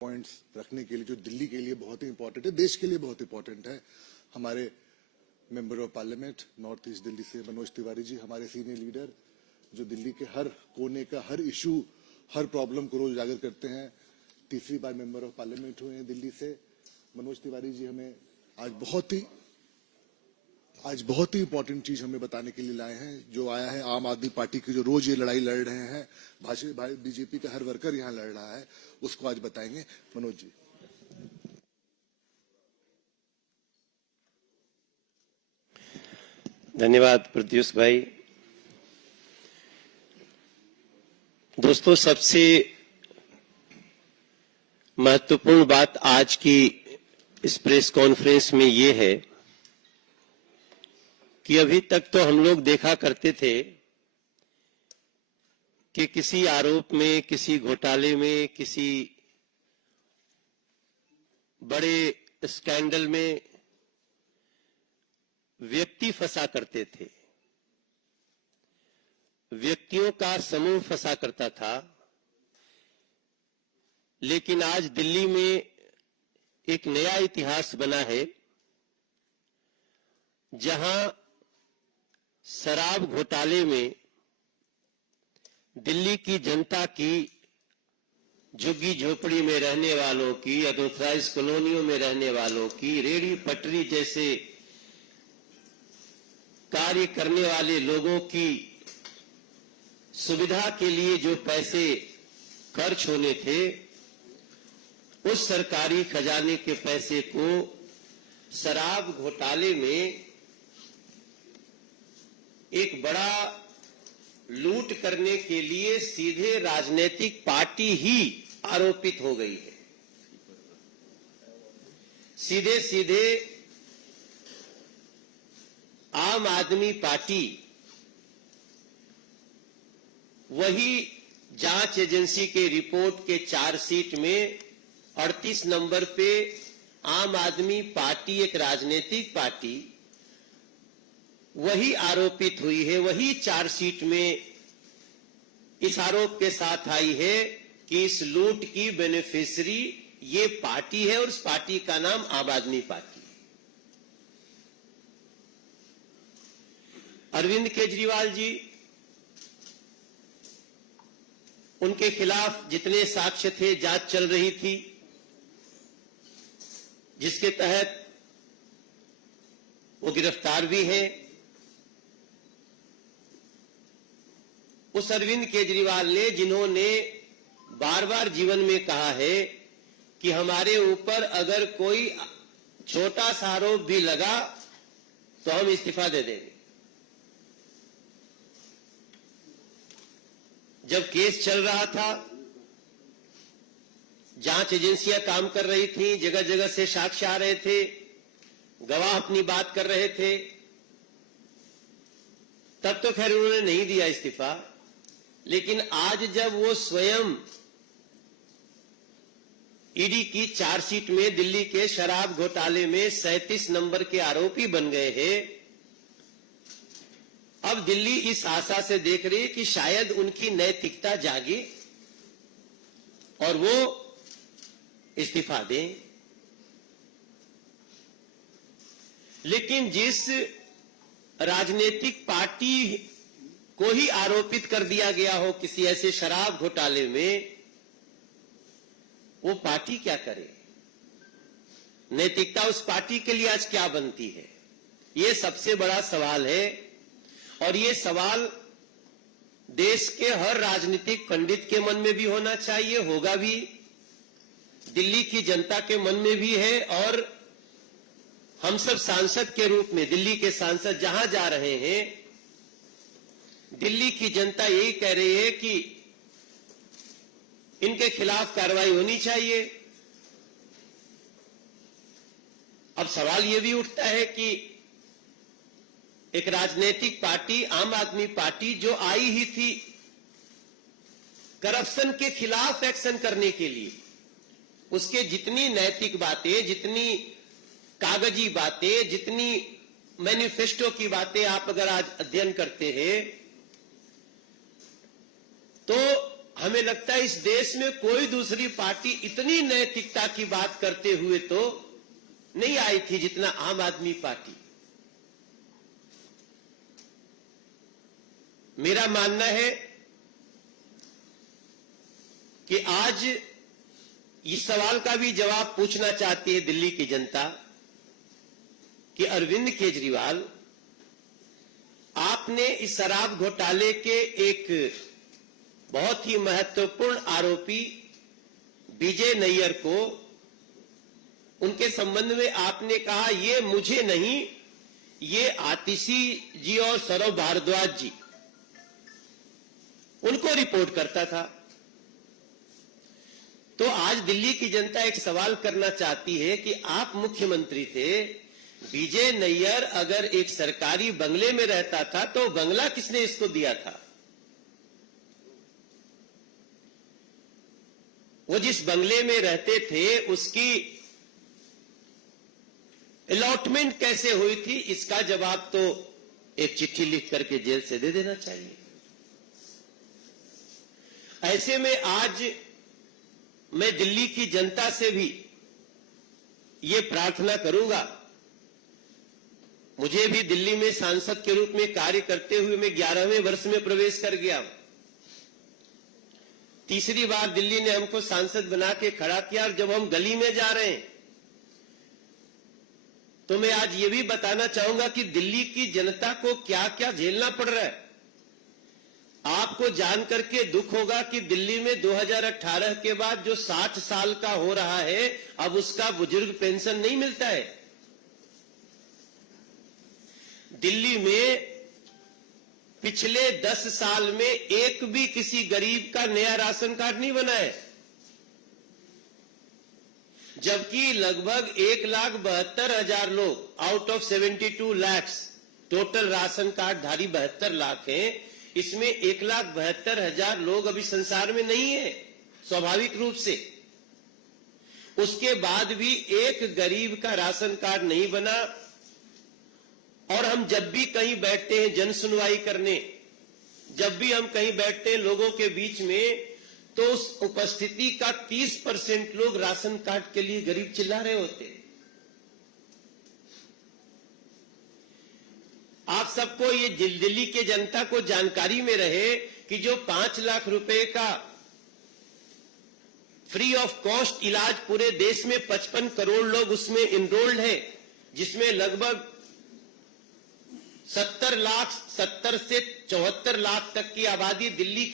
Points रखने के लिए जो दिल्ली के लिए बहुत ही इंपॉर्टेंट है, देश के लिए बहुत इंपॉर्टेंट है। हमारे member of parliament north east Delhi से मनोज तिवारी जी, हमारे सीनियर लीडर जो दिल्ली के हर कोने का हर इशू, हर प्रॉब्लम को रोज उजागर करते हैं, तीसरी बार मेंबर ऑफ पार्लियामेंट हुए हैं दिल्ली से। मनोज तिवारी जी हमें आज बहुत ही इंपॉर्टेंट चीज हमें बताने के लिए लाए हैं। जो आया है आम आदमी पार्टी की, जो रोज ये लड़ाई लड़ रहे हैं, बीजेपी का हर वर्कर यहाँ लड़ रहा है, उसको आज बताएंगे। मनोज जी। धन्यवाद प्रत्युष भाई। दोस्तों, सबसे महत्वपूर्ण बात आज की इस प्रेस कॉन्फ्रेंस में ये है कि अभी तक तो हम लोग देखा करते थे कि किसी आरोप में, किसी घोटाले में, किसी बड़े स्कैंडल में व्यक्ति फंसा करते थे, व्यक्तियों का समूह फंसा करता था। लेकिन आज दिल्ली में एक नया इतिहास बना है, जहां शराब घोटाले में दिल्ली की जनता की, झुग्गी झोपड़ी में रहने वालों की, अनऑथराइज्ड कॉलोनियों में रहने वालों की, रेहड़ी पटरी जैसे कार्य करने वाले लोगों की सुविधा के लिए जो पैसे खर्च होने थे, उस सरकारी खजाने के पैसे को शराब घोटाले में एक बड़ा लूट करने के लिए सीधे राजनीतिक पार्टी ही आरोपित हो गई है। सीधे सीधे आम आदमी पार्टी वही जांच एजेंसी के रिपोर्ट के चार्जशीट में 38 नंबर पे आम आदमी पार्टी, एक राजनीतिक पार्टी, वही आरोपित हुई है। वही चार्जशीट में इस आरोप के साथ आई है कि इस लूट की बेनिफिशियरी ये पार्टी है और उस पार्टी का नाम आम आदमी पार्टी है। अरविंद केजरीवाल जी, उनके खिलाफ जितने साक्ष्य थे, जांच चल रही थी, जिसके तहत वो गिरफ्तार भी हैं। उस अरविंद केजरीवाल ने, जिन्होंने बार बार जीवन में कहा है कि हमारे ऊपर अगर कोई छोटा सा आरोप भी लगा तो हम इस्तीफा दे देंगे। जब केस चल रहा था, जांच एजेंसियां काम कर रही थी, जगह जगह से साक्ष्य आ रहे थे, गवाह अपनी बात कर रहे थे, तब तो खैर उन्होंने नहीं दिया इस्तीफा। लेकिन आज जब वो स्वयं ईडी की चार्जशीट में दिल्ली के शराब घोटाले में 37 नंबर के आरोपी बन गए हैं, अब दिल्ली इस आशा से देख रही है कि शायद उनकी नैतिकता जागे और वो इस्तीफा दें। लेकिन जिस राजनीतिक पार्टी को ही आरोपित कर दिया गया हो किसी ऐसे शराब घोटाले में, वो पार्टी क्या करे? नैतिकता उस पार्टी के लिए आज क्या बनती है? ये सबसे बड़ा सवाल है। और ये सवाल देश के हर राजनीतिक पंडित के मन में भी होना चाहिए, होगा भी, दिल्ली की जनता के मन में भी है। और हम सब सांसद के रूप में, दिल्ली के सांसद जहां जा रहे हैं, दिल्ली की जनता यही कह रही है कि इनके खिलाफ कार्रवाई होनी चाहिए। अब सवाल यह भी उठता है कि एक राजनीतिक पार्टी, आम आदमी पार्टी, जो आई ही थी करप्शन के खिलाफ एक्शन करने के लिए, उसके जितनी नैतिक बातें, जितनी कागजी बातें, जितनी मैनिफेस्टो की बातें आप अगर आज अध्ययन करते हैं, तो हमें लगता है इस देश में कोई दूसरी पार्टी इतनी नैतिकता की बात करते हुए तो नहीं आई थी जितना आम आदमी पार्टी। मेरा मानना है कि आज इस सवाल का भी जवाब पूछना चाहती है दिल्ली की जनता कि अरविंद केजरीवाल, आपने इस शराब घोटाले के एक बहुत ही महत्वपूर्ण आरोपी विजय नैयर को, उनके संबंध में आपने कहा ये मुझे नहीं, ये आतिशी जी और सौरभ भारद्वाज जी, उनको रिपोर्ट करता था। तो आज दिल्ली की जनता एक सवाल करना चाहती है कि आप मुख्यमंत्री थे, विजय नैयर अगर एक सरकारी बंगले में रहता था तो बंगला किसने इसको दिया था? वो जिस बंगले में रहते थे उसकी अलॉटमेंट कैसे हुई थी, इसका जवाब तो एक चिट्ठी लिख करके जेल से दे देना चाहिए। ऐसे में आज मैं दिल्ली की जनता से भी ये प्रार्थना करूंगा, मुझे भी दिल्ली में सांसद के रूप में कार्य करते हुए मैं 11वें वर्ष में प्रवेश कर गया। तीसरी बार दिल्ली ने हमको सांसद बना के खड़ा किया और जब हम गली में जा रहे हैं तो मैं आज ये भी बताना चाहूंगा कि दिल्ली की जनता को क्या क्या झेलना पड़ रहा है। आपको जानकर के दुख होगा कि दिल्ली में 2018 के बाद जो 60 साल का हो रहा है अब उसका बुजुर्ग पेंशन नहीं मिलता है। दिल्ली में पिछले 10 साल में एक भी किसी गरीब का नया राशन कार्ड नहीं बना है, जबकि लगभग 1,72,000 लोग out of 72 lakh total ration card धारी 72 लाख हैं, इसमें 1,72,000 लोग अभी संसार में नहीं है स्वाभाविक रूप से। उसके बाद भी एक गरीब का राशन कार्ड नहीं बना। और हम जब भी कहीं बैठते हैं जन सुनवाई करने, जब भी हम कहीं बैठते हैं लोगों के बीच में, तो उस उपस्थिति का 30% लोग राशन कार्ड के लिए गरीब चिल्ला रहे होते हैं। आप सबको ये दिल्ली के जनता को जानकारी में रहे कि जो 5 लाख रुपए का फ्री ऑफ कॉस्ट इलाज पूरे देश में 55 करोड़ लोग उसमें इनरोल्ड है, जिसमें लगभग 70 से 74 लाख तक की आबादी दिल्ली